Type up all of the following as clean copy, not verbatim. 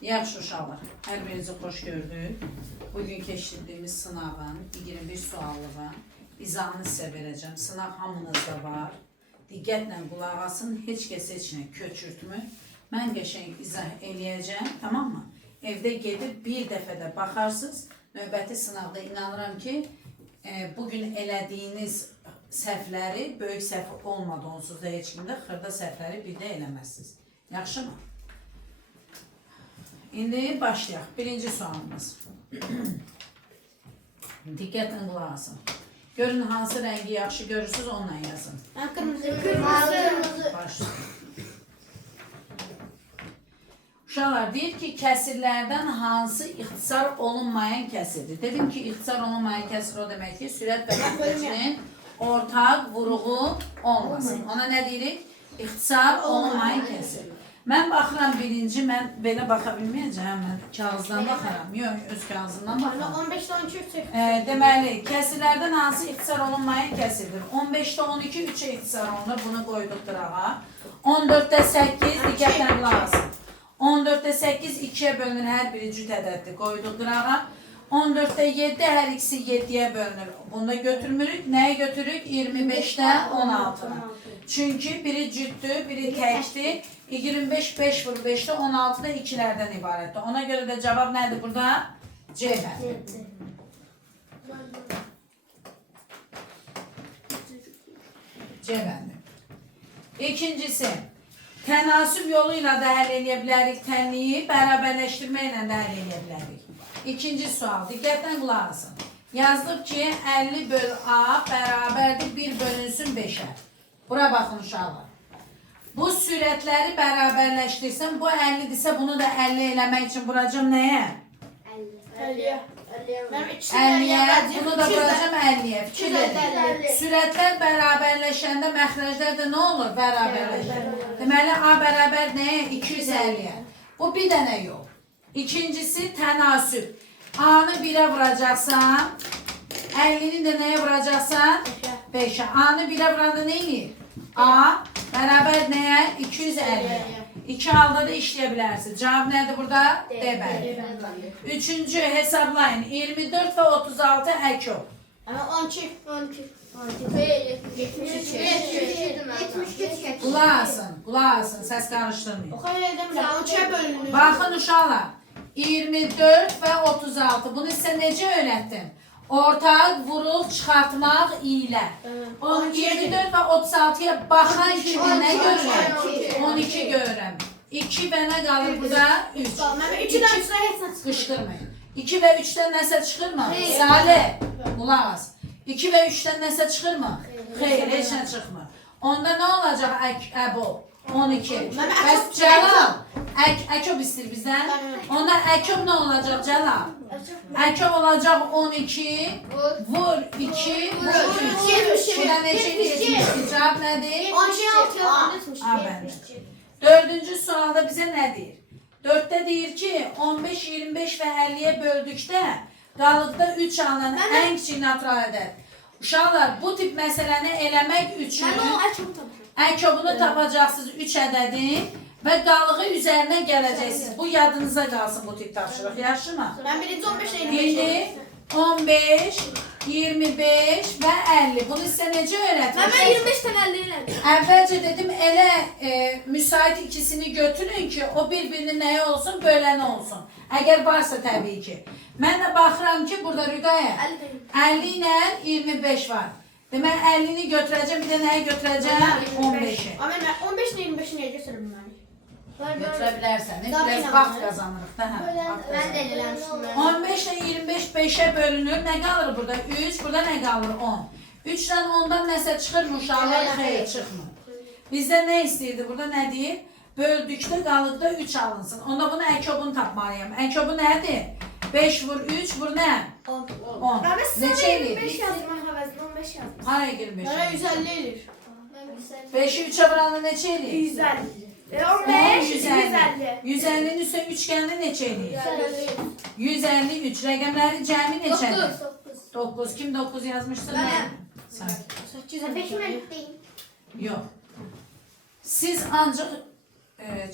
Yaxşı uşaqlar, hər birinizi xoş gördük. Bugün keçirdiyimiz sınavın 21 suallığın izahını sizə verəcəm. Sınaq hamınızda var. Diqqətlə qulaq asın, heç kəs heç nə köçürtmür. Mən qəşəng izah eləyəcəm, tamam mı? Evdə gedib bir dəfə də baxarsınız. Növbəti sınavda inanıram ki, bugün elədiyiniz səhvləri, böyük səhv olmadı onsuz da heç kimdə, xırda səhvləri bir də eləməzsiniz. Yaxşı mı? İndi başlayaq. Birinci sualımız. Diqqətlə qulaq asın. Görün hansı rəngi yaxşı görürsünüz, onunla yazın. Kırmızı. Başlayın. Uşaqlar deyir ki, kəsirlərdən hansı ixtisar olunmayan kəsirdir? Dedim ki, ixtisar olunmayan kəsir o demək ki, sürət və məxrəcinin ortaq vuruğu olmasın. Ona nə deyirik? İxtisar olunmayan kəsir. Mən baxıram birinci, mən belə baxa bilməyəcəm, mən kağızdan baxaram. Yox, öz kağızından baxaram. 15'te 12 çek. Deməli, kəsirlərdən hansı ixtisar olunmayan kəsirdir? 15'te 12 3'e ixtisar olunur, bunu qoyduq qırağa. 14'te 8, diqqətlə qulaq asın. 14'te 8 2'ye bölünür, hər biri cüt ədəddir, qoyduq qırağa. 14'te 7, hər ikisi 7'ye bölünür. Bunu da götürmürük. Nəyə götürürük? 25'te 16'na. Çünkü biri cütdür, biri təkdir. 25 5 vur 5'te 16'da ikilərdən ibarətdir. Ona görə də cavab nədir burada? C bəndi. C bəndi. İkincisi, tənasüb yolu ilə də həll edə bilərik tənliyi, bərabərləşdirmə ilə də həll edə bilərik. İkinci sual, diqqətlə qulaq asın. Yazılıb ki, 50 böl A bərabərdir 1 bölünsün 5'ə. Bura baxın uşaqlar. Bu sürətləri bərabərləşdirsən, bu 50-dirsə bunu da 50 eləmək üçün vuracam nəyə? 50'ye. 50'ye, bunu da vuracam 50'ye. Fikir edin. Sürətlər bərabərləşəndə məxrəclər də nə olur? Bərabərləşir. Deməli, A bərabər nəyə? 250'ye. Bu bir dənə yol. İkincisi tənasüb. A-nı 1'ə vuracaqsan, 50'ni də nəyə vuracaqsan? 5'ə. A-nı 1'ə vuranda nə edir? A bərabər nəyə? 250'ye. İki halda da işləyə bilərsiniz. Cavab nədir burada? D bəndi. Üçüncü hesablayın. 24 və 36 ək ol. Ama 12. 12. 72. Qulaq asın, qulaq asın. Səs qarışdırmayın. O kadar edemem. 12'ye bölünür. Baxın uşaqlar. 24 və 36. Bunu sizə necə öyrətdim? Ortaq vuruq çıxartmaq ilə. 24 və 36'ya baxan kimi nə görürəm? 12 görürəm. 2 və nə qalır burada? 3. Ben 3'den 3'den hepsini Qışqırmayın. 2 və 3'dən nəsə çıxır mı? Salih, qulaq as. 2 və 3'dən nəsə çıxır mı? Xeyr, heç nə çıxmır. Onda nə olacaq əbo? 12. Bəs Cəlal, əkob istəyir bizdən. Onda əkob nə olacaq Cəlal? Əkob olacaq 12, vur 2, vur 3. Burada neçə 72? Cavab nədir? 12'ye 6'ya A bəndə. Dördüncü sualda bizə nə deyir? 4'te deyir ki 15, 25 və 50'ye böldükdə qalıqda 3 alınan ən kiçik natural ədəd. Uşaqlar, bu tip məsələni eləmək üçün əkobunu tapacaqsınız 3 ədədin və qalığı üzərinə gələcəksiniz. Bu yadınıza qalsın bu tip tapşırıq. Yaxşı mı? Ben birinci 15 ile 25 İndi 15, 25 və 50. Bunu sizə necə öyrətmişəm? Ben 25 tane 50 ile. Əvvəlcə dedim elə müsait ikisini götürün ki o bir-birinin nəyi olsun, böləni olsun. Əgər varsa təbii ki. Mən də baxıram ki burada Rüqaya 50 ilə 25 var. Demək 50'ni götürəcəm, bir də nəyi götürəcəm? 15'i. Ama ben 15 ile 25'i niye götürürüm ben? Götürə bilərsən. Daha Biraz bir vaxt yana. qazanırıq da. Ben de eləmişdim. 15 ilə 25 5'ə bölünür. Nə qalır burada? 3, burada nə qalır? 10. 3 ilə 10'dan nəsə çıxır mı uşaqlar? Xeyr, çıxmır. Bizdə nə istəyirdi? Burada nə deyir? Böldükdə qalıqda 3 alınsın. Onda bunu əkobunu tapmalıyam. Əkobu nədir? 5 vur 3 vur nə? 10. 10. Ben Neçə sana eləyir? 25 yazdım. Ben havezden 15 yazdım. Haraya 25? Bana 150 elir. 5'i 3'e vuranda neçə eləyir? 150. 15, 150. 150'nin üstüne üçgende neçə eləyir? 153. Rəqəmlərin cəmi neçədir? 9. Kim 9 yazmışdır? Sanki. 850. Yox. Siz ancaq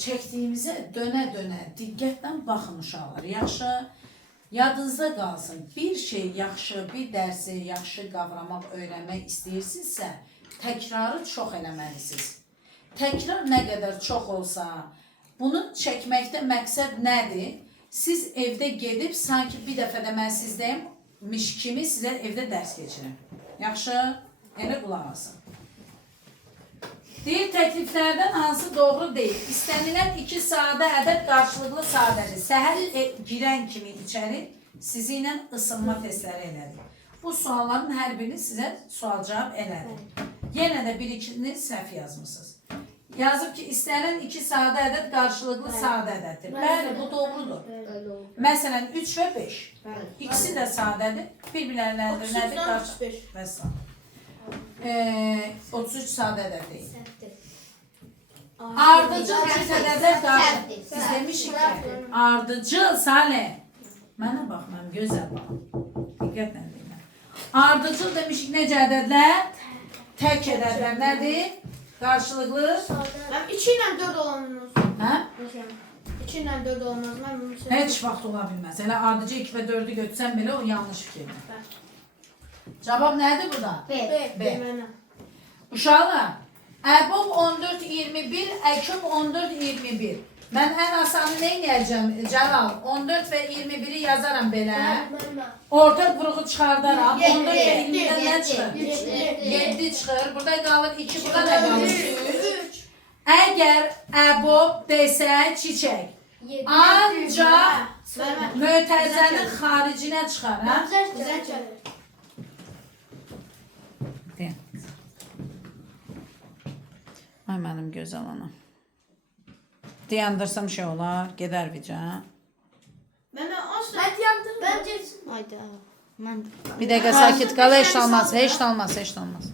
çəkdiyimizə dönə-dönə diqqətlə baxın uşaqlar. Yaxşı, yadınızda qalsın. Bir şey yaxşı, bir dərsi yaxşı qavramaq, öyrənmək istəyirsinizsə, təkrarı çox eləməlisiniz. Təkrar nə qədər çox olsa, bunu çəkməkdə məqsəd nədir? Siz evdə gedib, sanki bir dəfə də mən sizdəyimmiş kimi sizə evdə dərs keçirim. Yaxşı, elə qulaq asın. Deyir, təkliflərdən hansı doğru deyil? İstənilən 2 sadə ədəd qarşılıqlı sadədir. Səhər girən kimi içəri sizi ilə ısınma testləri elədik. Bu sualların hər birini sizə sual-cavab elədik. Yenə də bir-ikini səhv yazmışsınız. Yazıb ki, istənilən 2 sadə ədəd qarşılıqlı sadə ədəddir. Bəli, bu doğrudur. Məsələn, 3 və 5. İkisi də sadədir. Bir-birlərindən nədir? 35. Vəssalam. 33 sadə ədəd deyil. Ardıcıl cüz ədədlər qarşı. Biz demişik ki, ardıcıl, Salih. Mənə bax, mən gözəl baxım. Diqqətlə deyiləm. Ardıcıl demişik necə ədədlər? Tək ədədlər nədir? Qarşılıqlı. Mən 2 ilə 4 olanınız. Hə? 2 ilə 4 olanınız. Mən bunu söyleyeyim. Heç vaxt ola bilməz. Elə ardıcı 2 və 4'ü götürsən belə o yanlış fikirdir. Cavab nədir burada? B. Uşaqlar, Əbub 14-21, Əkub 14-21. Mən ən asanı nə edəcəm, Cəlal? 14 və 21'i yazaram belə. Orta vuruğu çıxardaram. 14 və 20'dən nə çıxır? 7 çıxır. Burada qalır 2, burada da qalır 3. Əgər Əbub desə çiçək, ancaq mötəzənin xaricinə çıxar. Hə? Ay mənim gözəl anam. Dayandırsam şey olar, gedər vicə. Ben yandım. Bence. Hayda. Ben Bir dəqiqə sakit qal, heç olmaz, heç olmaz, heç olmaz.